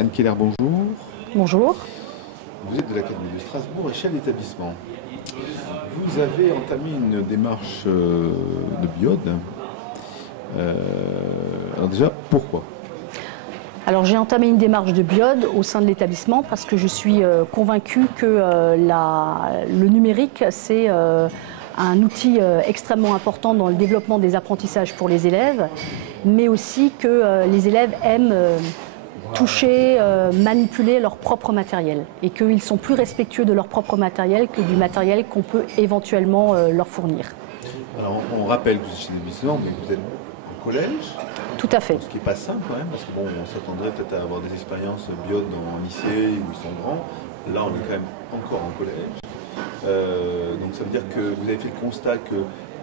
Anne Keller, bonjour. Bonjour. Vous êtes de l'Académie de Strasbourg et chef d'établissement. Vous avez entamé une démarche de biode. Alors déjà, pourquoi? Alors j'ai entamé une démarche de biode au sein de l'établissement parce que je suis convaincue que le numérique c'est un outil extrêmement important dans le développement des apprentissages pour les élèves, mais aussi que les élèves aiment toucher, manipuler leur propre matériel et qu'ils sont plus respectueux de leur propre matériel que du matériel qu'on peut éventuellement leur fournir. Alors on rappelle que vous êtes chez l'établissement, mais vous êtes au collège. Tout à fait. Ce qui n'est pas simple quand même, parce que bon, on s'attendrait peut-être à avoir des expériences biode en lycée où ils sont grands. Là, on est quand même encore en collège. Donc ça veut dire que vous avez fait le constat que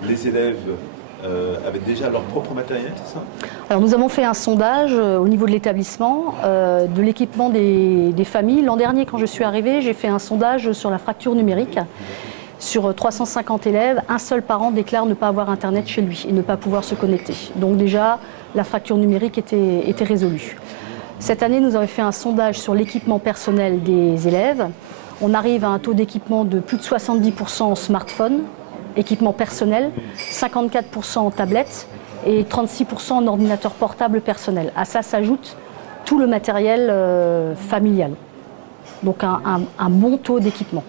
les élèves avaient déjà leur propre matériel, c'est ça? Alors nous avons fait un sondage au niveau de l'établissement, de l'équipement des familles. L'an dernier, quand je suis arrivée, j'ai fait un sondage sur la fracture numérique. Sur 350 élèves, un seul parent déclare ne pas avoir Internet chez lui et ne pas pouvoir se connecter. Donc déjà, la fracture numérique était résolue. Cette année, nous avons fait un sondage sur l'équipement personnel des élèves. On arrive à un taux d'équipement de plus de 70% en smartphone, équipement personnel, 54% en tablette et 36% en ordinateur portable personnel. À ça s'ajoute tout le matériel familial. Donc un bon taux d'équipement.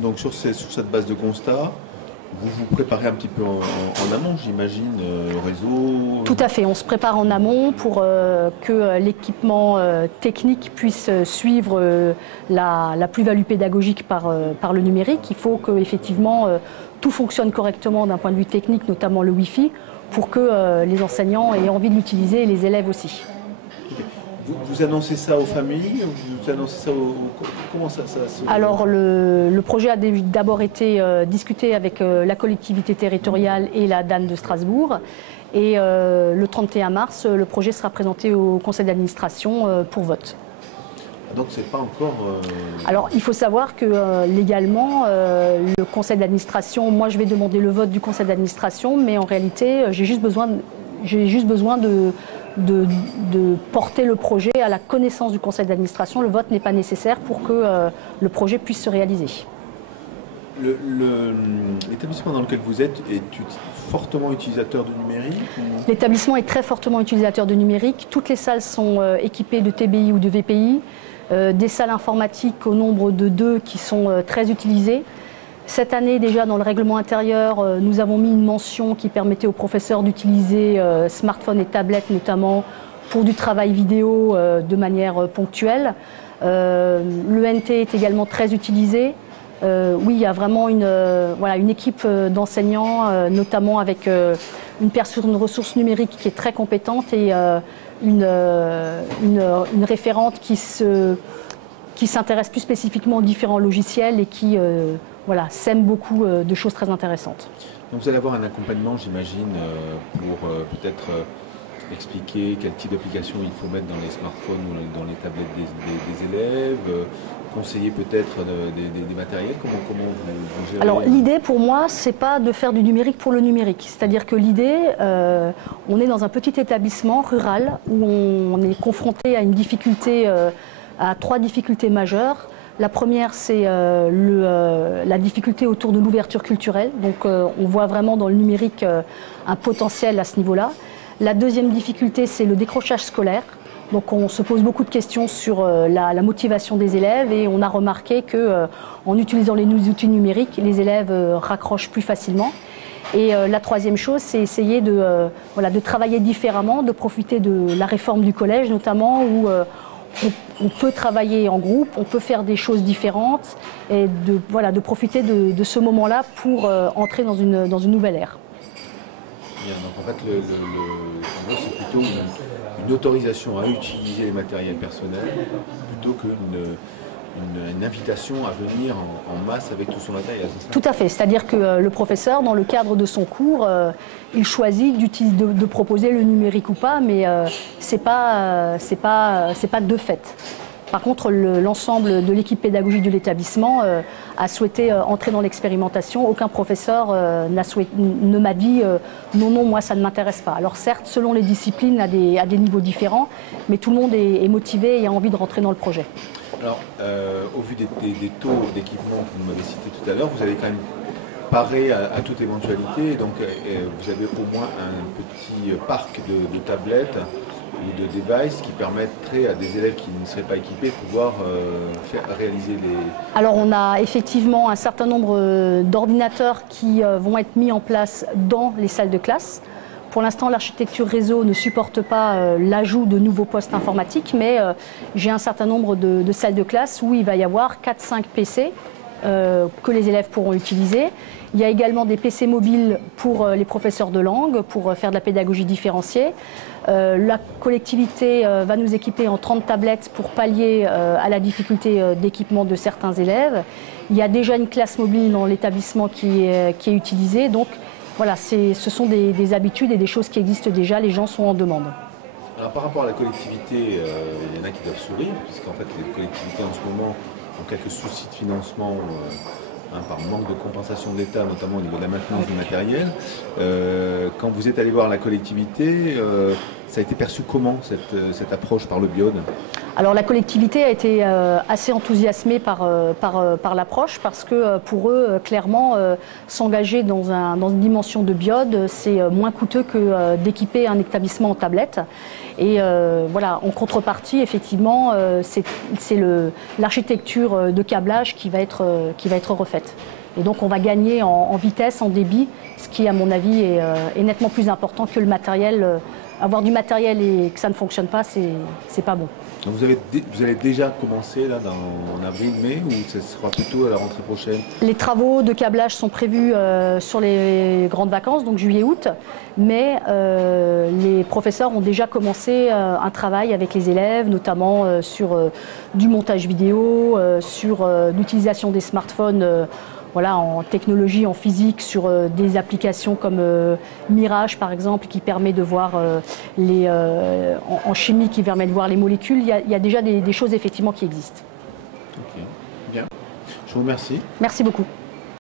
Donc sur cette base de constat, vous vous préparez un petit peu en amont, j'imagine, au réseau? Tout à fait, on se prépare en amont pour que l'équipement technique puisse suivre la plus-value pédagogique par le numérique. Il faut qu'effectivement tout fonctionne correctement d'un point de vue technique, notamment le Wi-Fi, pour que les enseignants aient envie de l'utiliser et les élèves aussi. Vous annoncez ça aux familles? Vous annoncez ça comment ça se... Alors le projet a d'abord été discuté avec la collectivité territoriale et la DAN de Strasbourg. Et le 31 mars, le projet sera présenté au conseil d'administration pour vote. Donc c'est pas encore... Alors il faut savoir que légalement, le conseil d'administration, moi je vais demander le vote du conseil d'administration, mais en réalité j'ai juste besoin de porter le projet à la connaissance du conseil d'administration. Le vote n'est pas nécessaire pour que le projet puisse se réaliser. L'établissement dans lequel vous êtes est fortement utilisateur de numérique? L'établissement est très fortement utilisateur de numérique. Toutes les salles sont équipées de TBI ou de VPI. Des salles informatiques au nombre de 2 qui sont très utilisées. Cette année, déjà dans le règlement intérieur, nous avons mis une mention qui permettait aux professeurs d'utiliser smartphones et tablettes, notamment pour du travail vidéo de manière ponctuelle. L'ENT est également très utilisé. Oui, il y a vraiment une équipe d'enseignants, notamment avec une personne de ressources numériques qui est très compétente et une référente qui s'intéresse plus spécifiquement aux différents logiciels et qui sème beaucoup de choses très intéressantes. Donc vous allez avoir un accompagnement, j'imagine, pour peut-être expliquer quel type d'application il faut mettre dans les smartphones ou dans les tablettes des élèves, conseiller peut-être des matériels, comment vous gérez? Alors l'idée pour moi, c'est pas de faire du numérique pour le numérique. C'est-à-dire que l'idée, on est dans un petit établissement rural où on est confronté à une difficulté, à 3 difficultés majeures. La première, c'est la difficulté autour de l'ouverture culturelle. Donc on voit vraiment dans le numérique un potentiel à ce niveau-là. La deuxième difficulté, c'est le décrochage scolaire. Donc on se pose beaucoup de questions sur la motivation des élèves et on a remarqué qu'en utilisant les outils numériques, les élèves raccrochent plus facilement. Et la troisième chose, c'est essayer de travailler différemment, de profiter de la réforme du collège notamment, où on peut travailler en groupe, on peut faire des choses différentes et de profiter de ce moment-là pour entrer dans une nouvelle ère. Bien, donc en fait, c'est plutôt une autorisation à utiliser les matériels personnels plutôt qu'une invitation à venir en masse avec tout son matériel. Tout à fait, c'est-à-dire que le professeur, dans le cadre de son cours, il choisit de proposer le numérique ou pas, mais c'est pas de fait. Par contre, l'ensemble de l'équipe pédagogique de l'établissement a souhaité entrer dans l'expérimentation. Aucun professeur ne m'a dit non, non, moi ça ne m'intéresse pas. Alors certes, selon les disciplines, à des niveaux différents, mais tout le monde est motivé et a envie de rentrer dans le projet. Alors, au vu des taux d'équipement que vous m'avez cité tout à l'heure, vous avez quand même paré à toute éventualité. Donc, vous avez au moins un petit parc de tablettes ou de devices qui permettraient à des élèves qui ne seraient pas équipés de pouvoir réaliser les... Alors on a effectivement un certain nombre d'ordinateurs qui vont être mis en place dans les salles de classe. Pour l'instant, l'architecture réseau ne supporte pas l'ajout de nouveaux postes informatiques, mais j'ai un certain nombre de salles de classe où il va y avoir 4-5 PC que les élèves pourront utiliser. Il y a également des PC mobiles pour les professeurs de langue, pour faire de la pédagogie différenciée. La collectivité va nous équiper en 30 tablettes pour pallier à la difficulté d'équipement de certains élèves. Il y a déjà une classe mobile dans l'établissement qui est utilisée. Donc voilà, ce sont des habitudes et des choses qui existent déjà, les gens sont en demande. Alors par rapport à la collectivité, il y en a qui doivent sourire, puisqu'en fait les collectivités en ce moment ont quelques soucis de financement par manque de compensation de l'État, notamment au niveau de la maintenance du matériel. Quand vous êtes allé voir la collectivité, ça a été perçu comment cette approche par le BIOD? Alors la collectivité a été assez enthousiasmée par l'approche parce que pour eux, clairement, s'engager dans une dimension de BIOD, c'est moins coûteux que d'équiper un établissement en tablette. Et voilà, en contrepartie, effectivement, c'est l'architecture de câblage qui va être refaite. Et donc on va gagner en vitesse, en débit, ce qui à mon avis est nettement plus important que le matériel. Avoir du matériel et que ça ne fonctionne pas, c'est pas bon. Donc vous allez déjà commencer là en avril, mai, ou ce sera plutôt à la rentrée prochaine? Les travaux de câblage sont prévus sur les grandes vacances, donc juillet-août, mais les professeurs ont déjà commencé un travail avec les élèves, notamment sur du montage vidéo, sur l'utilisation des smartphones voilà, en technologie, en physique, sur des applications comme Mirage par exemple, qui permet de voir en chimie, qui permet de voir les molécules. Il y a déjà des choses effectivement qui existent. Ok, bien. Je vous remercie. Merci beaucoup.